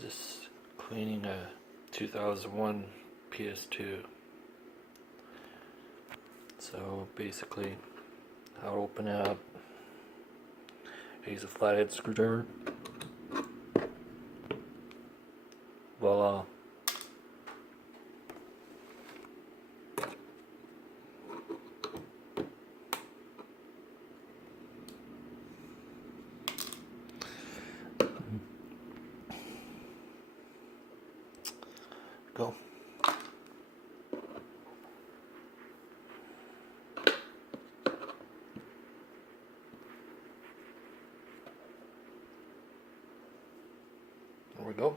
Just cleaning a 2001 ps2. So basically, I'll open it up, use a flathead screwdriver, voila. Go. There we go.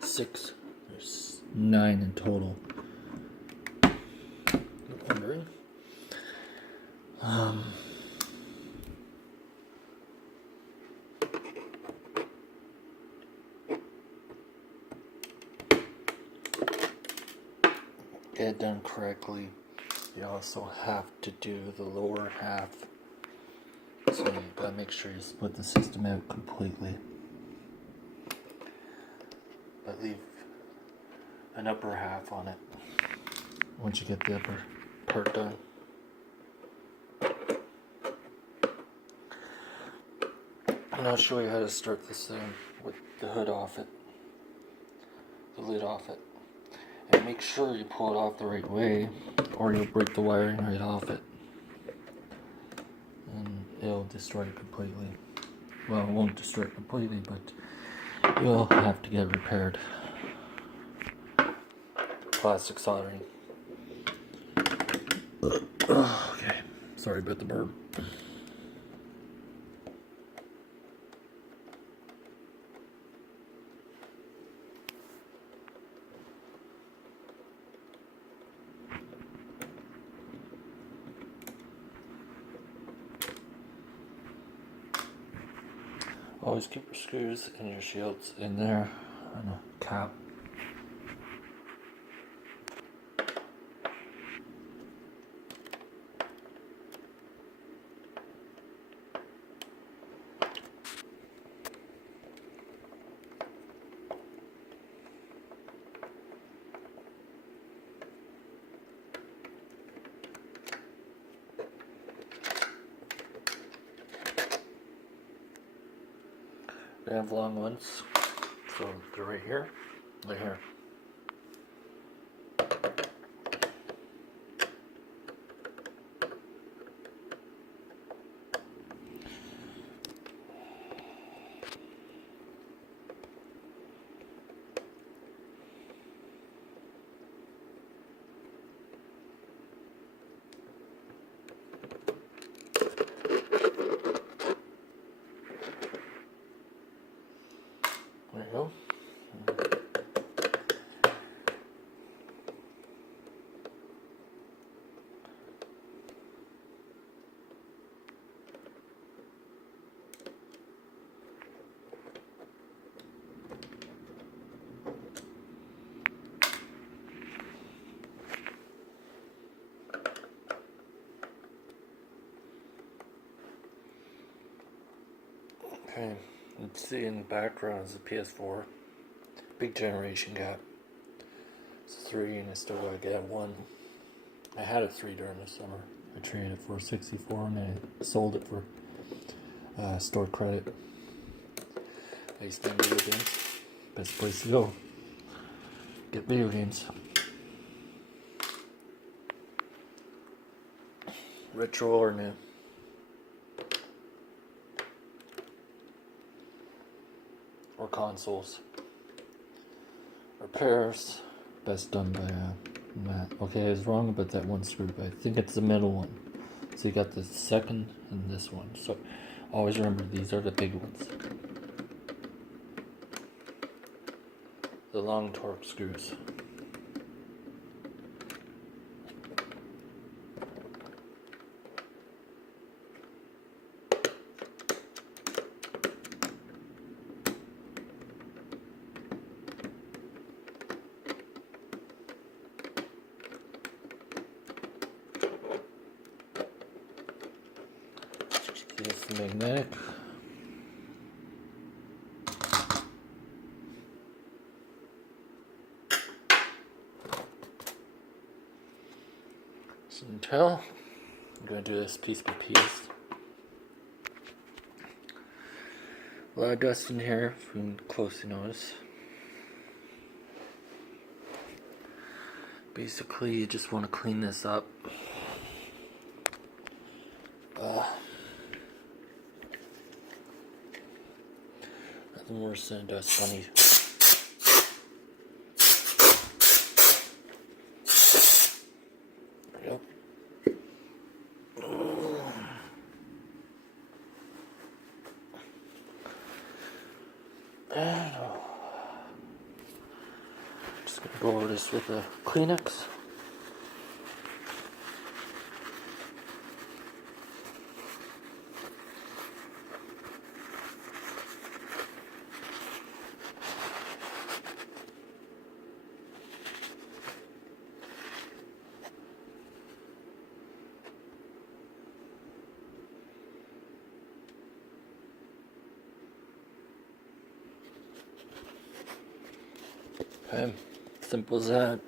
6. There's 9 in total. Wondering. Get it done correctly. You also have to do the lower half. So you gotta make sure you split the system out completely. But leave an upper half on it once you get the upper part done. And I'll show you how to start this thing with the hood off it, the lid off it. And make sure you pull it off the right way or you'll break the wiring right off it. And it'll destroy it completely. Well, it won't destroy it completely, but you'll have to get it repaired. Plastic soldering. Okay, sorry about the burp. Always keep your screws and your shields in there and a cap. They have long ones, so they're right here, they're here. There you go. Okay, let's see in the background is the PS4. Big generation gap. It's 3 and I still gotta get 1. I had a 3 during the summer. I traded it for a 64 and I sold it for store credit. I used to play video games. Best place to go. Get video games. Retro or new. Or consoles. Repairs, best done by Matt. Okay, I was wrong about that one screw, but I think it's the middle one. So you got the second and this one. So always remember these are the big ones. The long torque screws. Here's the magnetic So you can tell, I'm going to do this piece by piece. A lot of dust in here, if you can closely notice. Basically, you just want to clean this up. Nothing worse than a dust bunny. There we go. And just gonna go over this with a Kleenex. Okay, simple as that.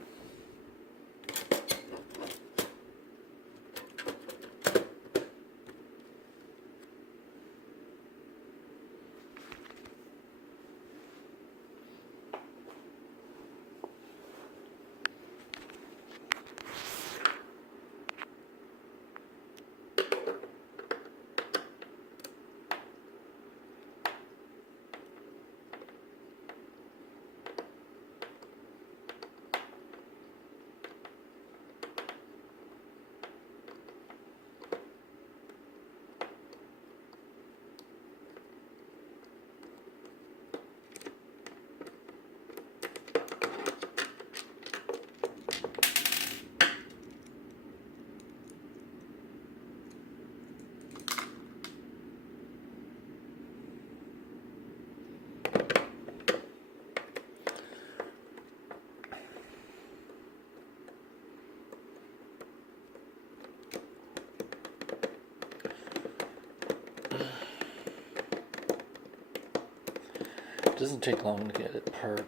It doesn't take long to get it apart.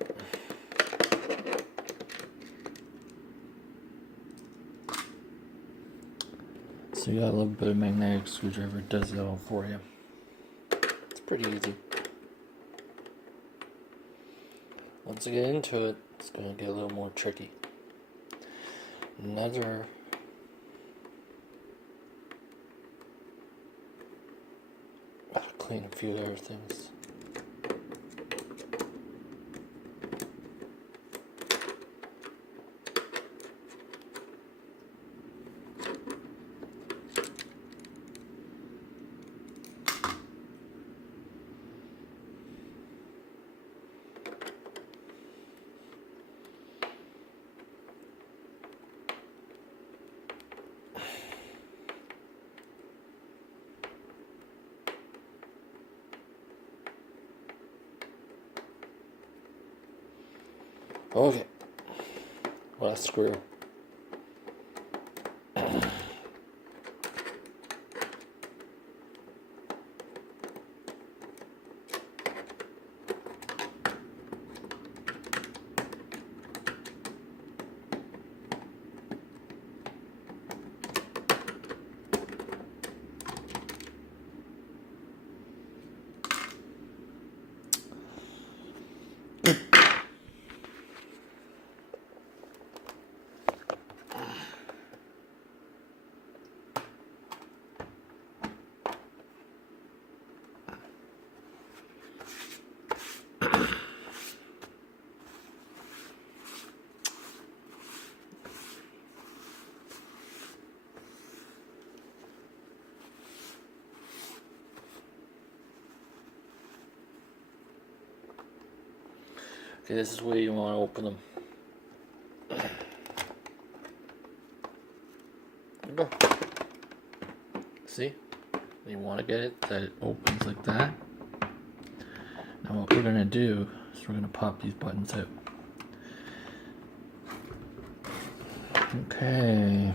So you got a little bit of magnetic screwdriver, it does it all for you. It's pretty easy. Once you get into it, it's going to get a little more tricky. Another gotta clean a few other things. Okay, last screw. Okay, this is where you want to open them. There you go. See? You want to get it that it opens like that. Now what we're going to do is we're going to pop these buttons out. Okay.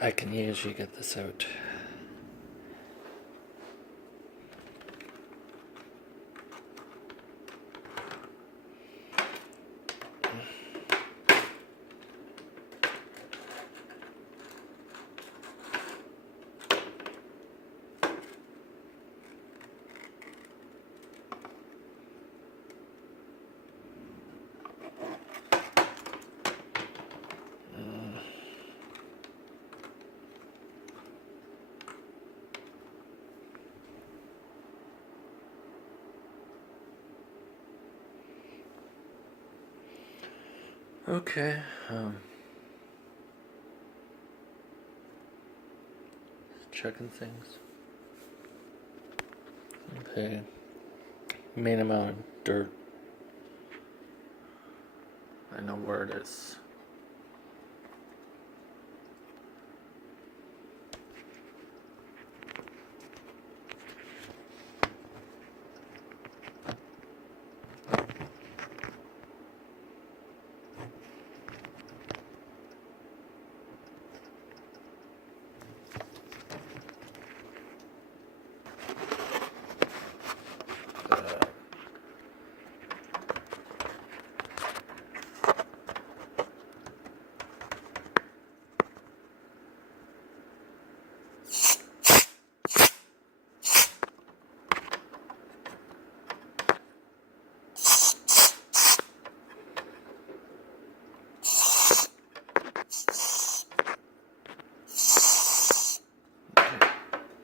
I can usually get this out. Okay, checking things. Okay, main amount of dirt. I know where it is.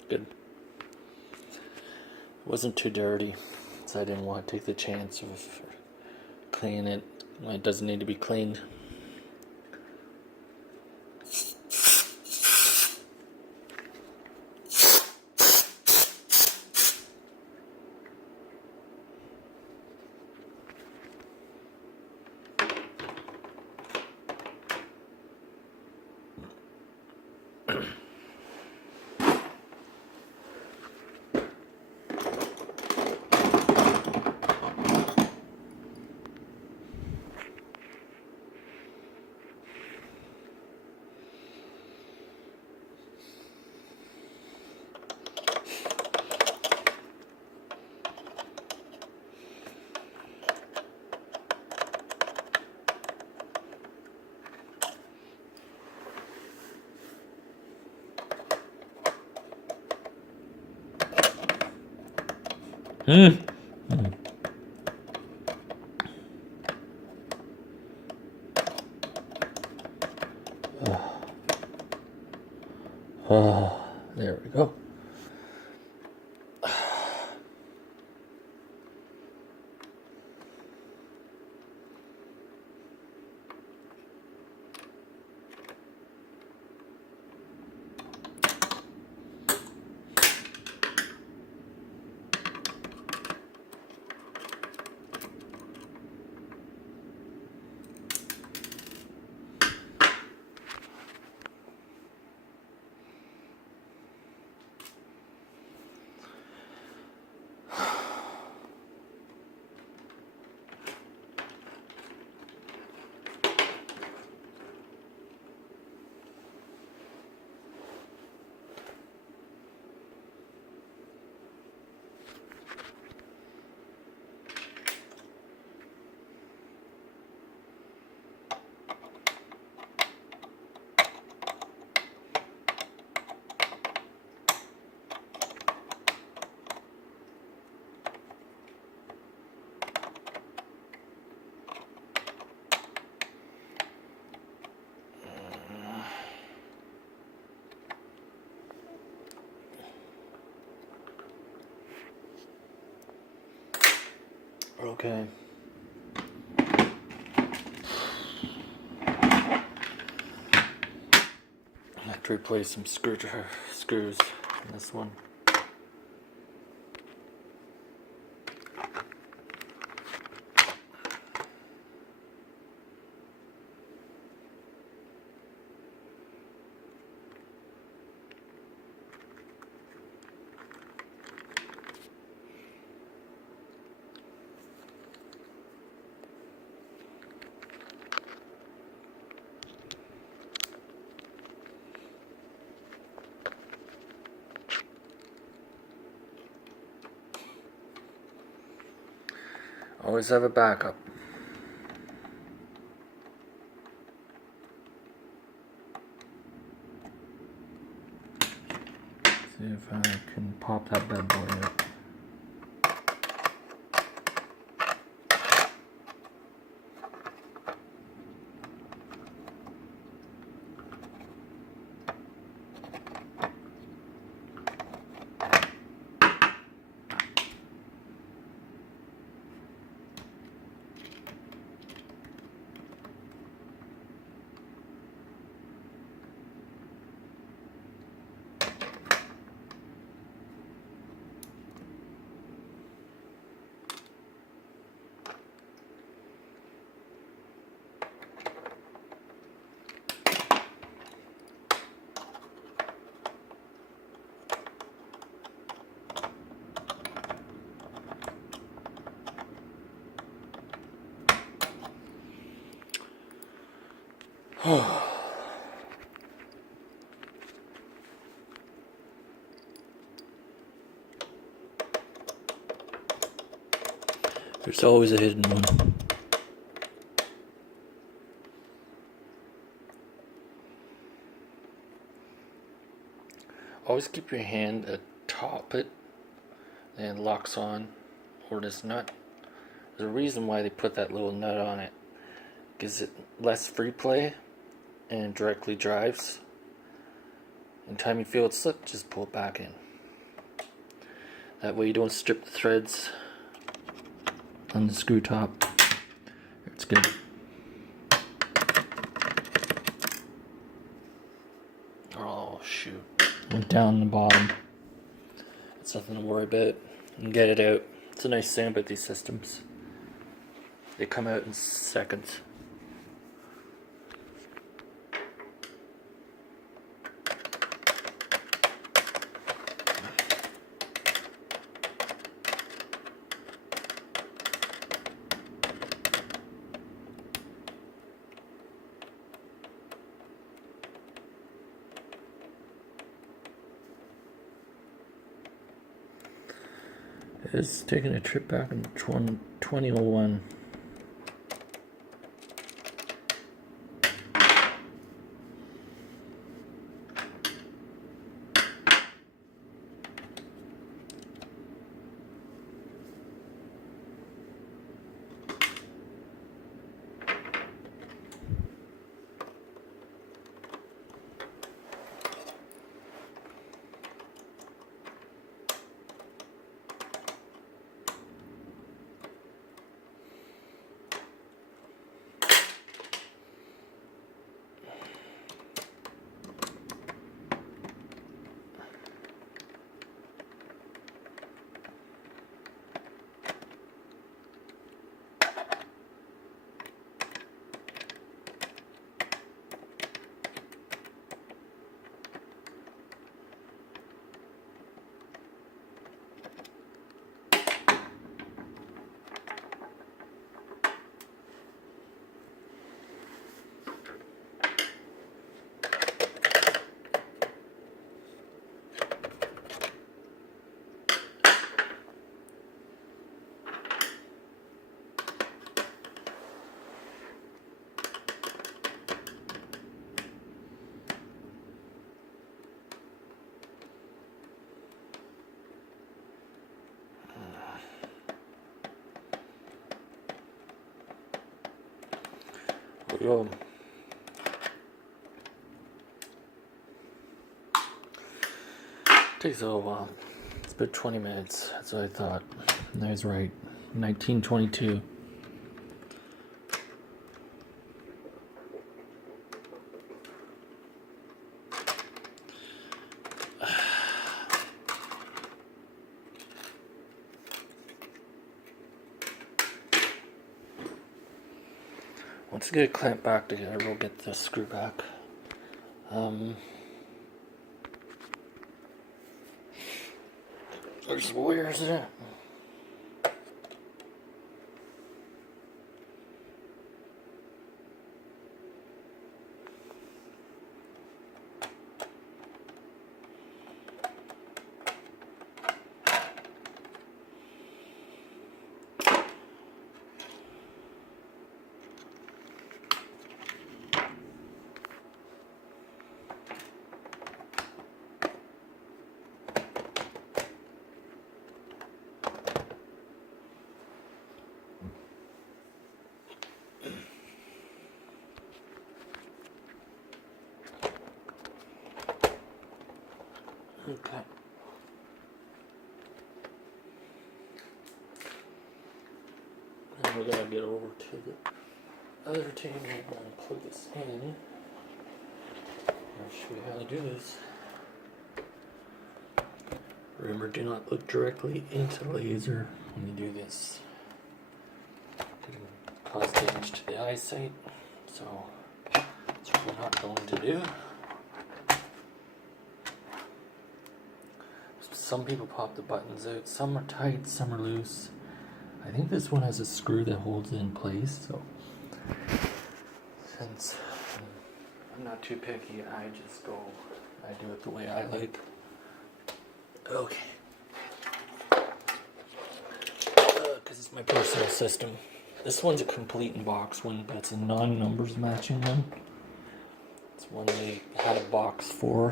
Good. It wasn't too dirty, so I didn't want to take the chance of cleaning it. It doesn't need to be cleaned. There we go. Okay. I have to replace some screws in this one. Always have a backup. See if I can pop that bad boy out. There's always a hidden one. Always keep your hand atop it and it locks on, or this nut. There's a reason why they put that little nut on it. Gives it less free play and directly drives. Anytime you feel it slip, just pull it back in. That way you don't strip the threads on the screw top. It's good. Oh shoot. Went down the bottom. It's nothing to worry about. You can get it out. It's a nice thing about these systems. They come out in seconds. It's taking a trip back in 2001. Well, takes a little while. It's about 20 minutes. That's what I thought. And I was right. 1922. Once I get it clamped back together, we'll get the screw back. There's wires in it. Okay. Now we're gonna get over to the other table and plug this in. I'll show you how to do this. Remember, do not look directly into the laser when you do this. It can cause damage to the eyesight, so that's what we're not going to do. Some people pop the buttons out, some are tight, some are loose. I think this one has a screw that holds it in place, so since I'm not too picky. I do it the way I like. Okay. Because it's my personal system. This one's a complete in box one, but it's a non-numbers matching one. It's one they had a box for.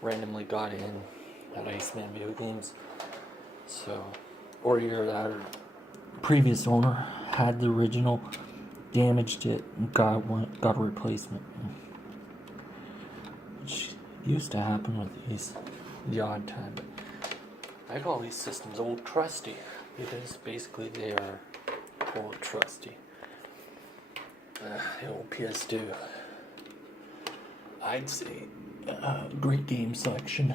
Randomly got in at Iceman Video Games. So, or either that or previous owner had the original, damaged it, and got a replacement. Which used to happen with these the odd time. But I call these systems old trusty because basically they are old trusty. The old ps2. I'd say great game selection.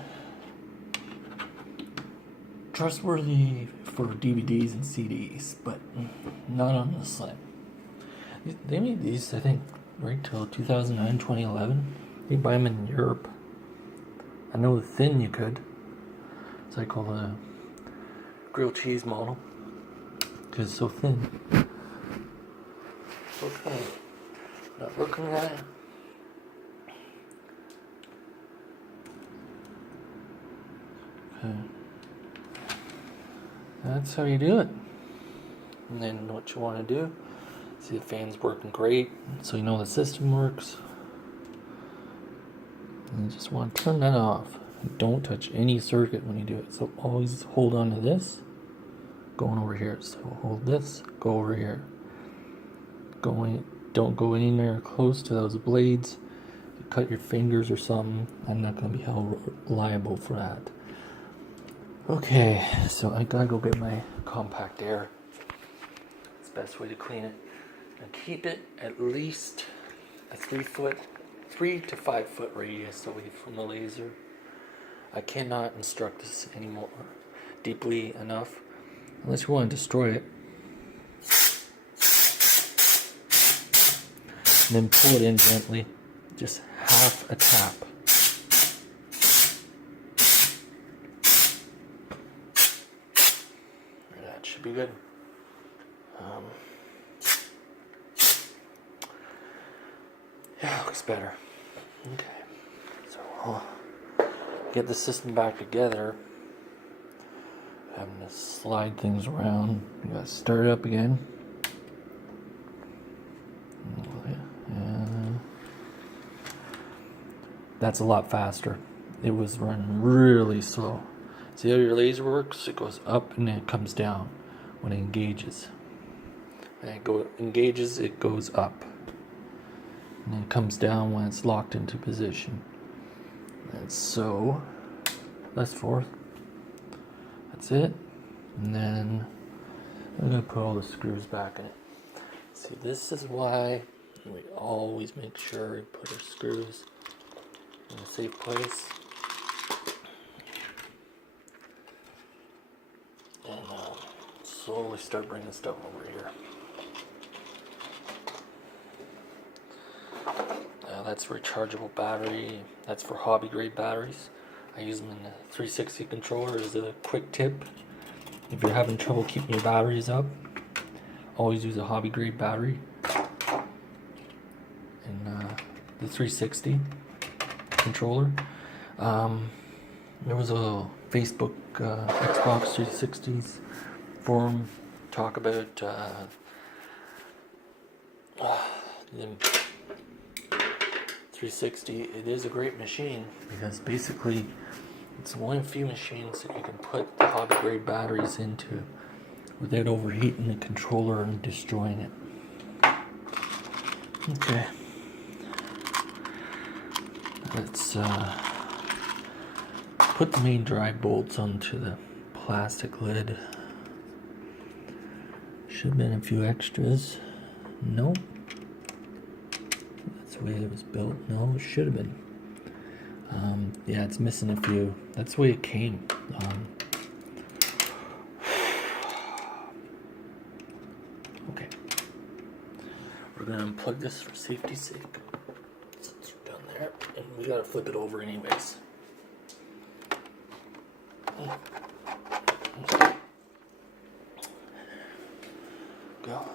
Trustworthy for DVDs and CDs, but not on the Slim. They made these, I think, right till 2009, 2011. You buy them in Europe. I know the thin you could. It's like called the grilled cheese model. Because it's so thin. Okay. Not looking at it. Okay. That's how you do it. And then what you want to do, see the fan's working great, so you know the system works. And you just want to turn that off. Don't touch any circuit when you do it. So always hold on to this, going over here. So hold this, go over here. Don't go anywhere close to those blades. You cut your fingers or something, I'm not going to be held liable for that. Okay, so I gotta go get my compact air. It's the best way to clean it. And keep it at least a 3 to 5 foot radius away from the laser. I cannot instruct this anymore deeply enough, unless you want to destroy it. And then pull it in gently, just half a tap. That should be good. Yeah, looks better. Okay, so I'll get the system back together. Having to slide things around. You gotta start it up again. That's a lot faster. It was running really slow. See how your laser works? It goes up and then it comes down when it engages. When it engages, it goes up. And then it comes down when it's locked into position. And so, that's fourth. That's it. And then I'm going to put all the screws back in it. See, this is why we always make sure we put our screws in a safe place. And slowly start bringing stuff over here. That's rechargeable battery. That's for hobby grade batteries. I use them in the 360 controller as a quick tip. If you're having trouble keeping your batteries up, always use a hobby grade battery. And the 360 controller. There was a Facebook Xbox 360s forum talk about the 360. It is a great machine because basically it's one of the few machines that you can put the hobby grade batteries into without overheating the controller and destroying it. Okay. Let's put the main drive bolts onto the plastic lid. Should have been a few extras. Nope. That's the way it was built. No, it should have been. Yeah, it's missing a few. That's the way it came. Okay. We're gonna unplug this for safety's sake. Since we're down there, and we gotta flip it over anyways. Go.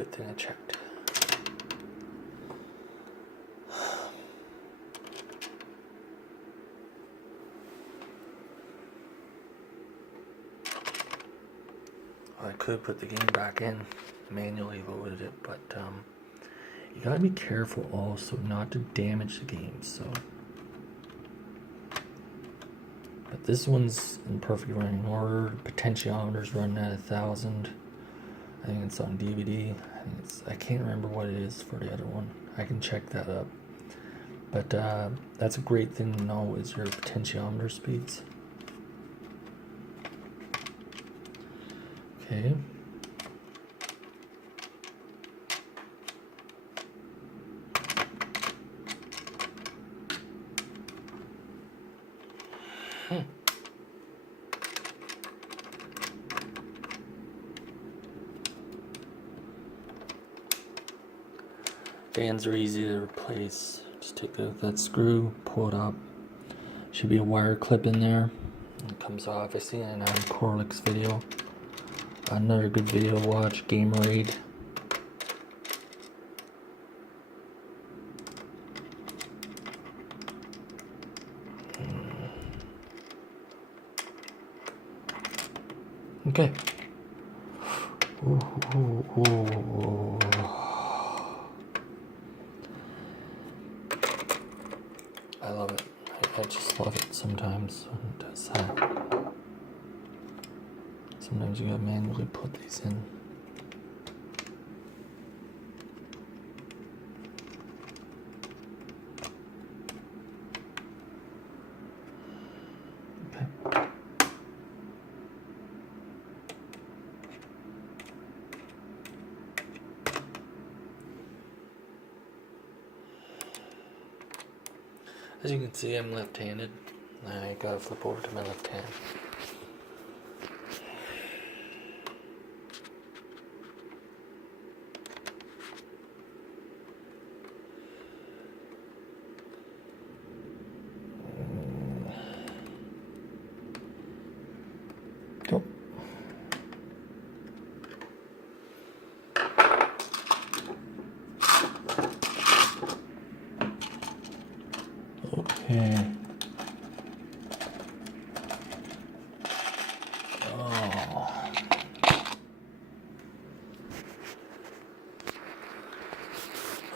Good thing I checked. I could put the game back in, manually loaded it, but you gotta be careful also not to damage the game. So, but this one's in perfect running order. Potentiometer's running at 1,000. I think it's on DVD. I can't remember what it is for the other one. I can check that up. But that's a great thing to know, is your potentiometer speeds. Okay. Fans are easy to replace. Just take that screw, pull it up. Should be a wire clip in there. It comes off. I seen it in a Corlix video. Another good video to watch, Gamerade. Okay. Ooh. I love it. I just love it sometimes when it does that. Sometimes you gotta manually put these in. Okay. As you can see, I'm left-handed. I gotta flip over to my left hand. Go. Okay.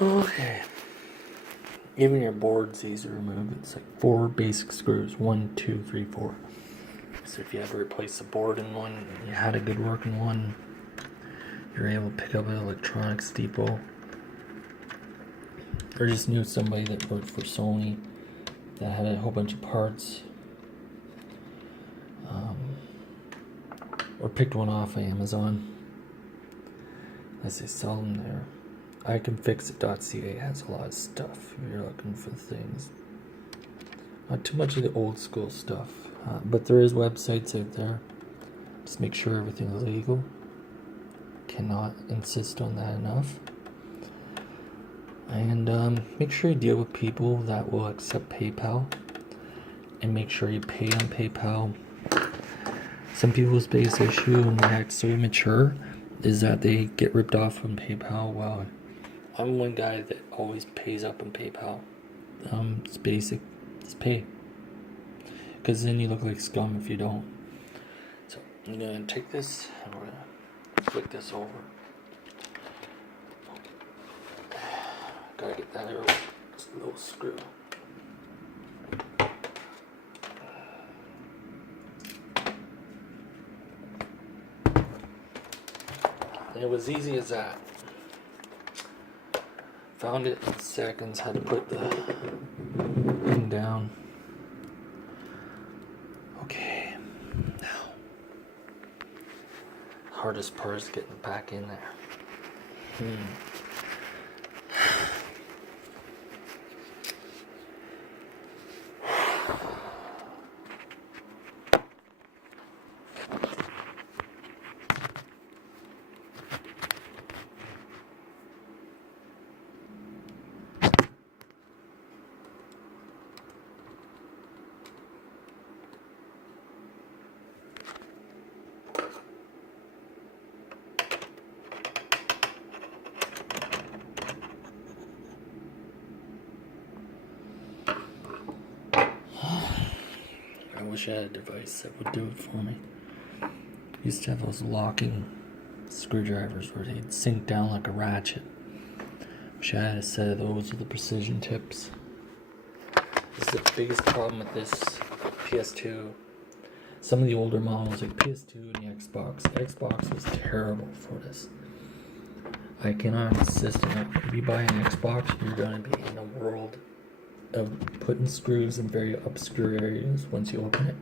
Okay. Even your board's easy to remove. It's like 4 basic screws. 1, 2, 3, 4. So if you had to replace the board in one, and you had a good working one, you're able to pick up an electronics depot. Or just knew somebody that worked for Sony that had a whole bunch of parts. Or picked one off of Amazon, as they sell them there. iCanFixit.ca has a lot of stuff if you're looking for things. Not too much of the old school stuff, but there is websites out there. Just make sure everything is legal. Cannot insist on that enough. And make sure you deal with people that will accept PayPal, and make sure you pay on PayPal. Some people's biggest issue when they act so immature is that they get ripped off on PayPal. Well, I'm one guy that always pays up on PayPal. It's basic. Just pay. Because then you look like scum if you don't. So I'm going to take this and we're going to flick this over. Gotta get that little screw. And it was easy as that. Found it in seconds, had to put the thing down. Okay, now, hardest part is getting back in there. wish I had a device that would do it for me. I used to have those locking screwdrivers where they'd sink down like a ratchet. Wish I had a set of those with the precision tips. This is the biggest problem with this ps2. Some of the older models like ps2 and the Xbox was terrible for this. I cannot insist on it. If you buy an Xbox, you're going to be in a world of putting screws in very obscure areas once you open it.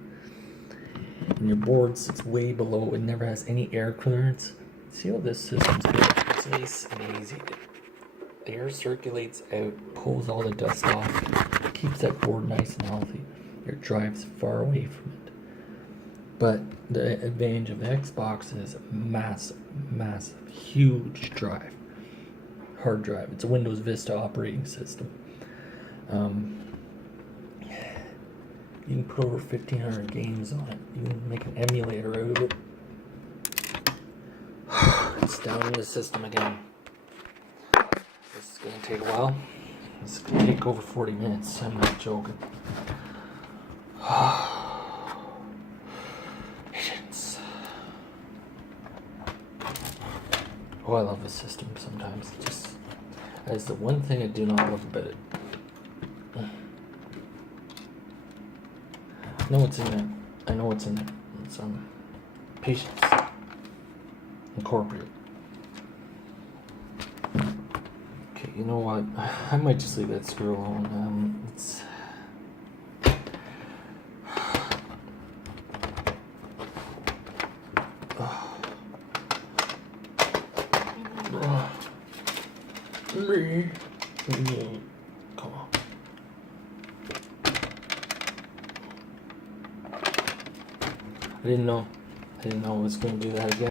And your board sits way below. It never has any air clearance. See how this system's built? It's nice and easy. The air circulates out, pulls all the dust off, keeps that board nice and healthy. Your drive's far away from it. But the advantage of the Xbox is massive, huge drive. Hard drive. It's a Windows Vista operating system. You can put over 1,500 games on it. You can make an emulator out of it. It's down in the system again. This is going to take a while. This is going to take over 40 minutes. I'm not joking. Patience. Oh, I love this system sometimes. That is the one thing I do not love about it. I know what's in there. It's patience. Incorporate. Okay, you know what? I might just leave that screw alone. It's come on. I didn't know I was going to do that again.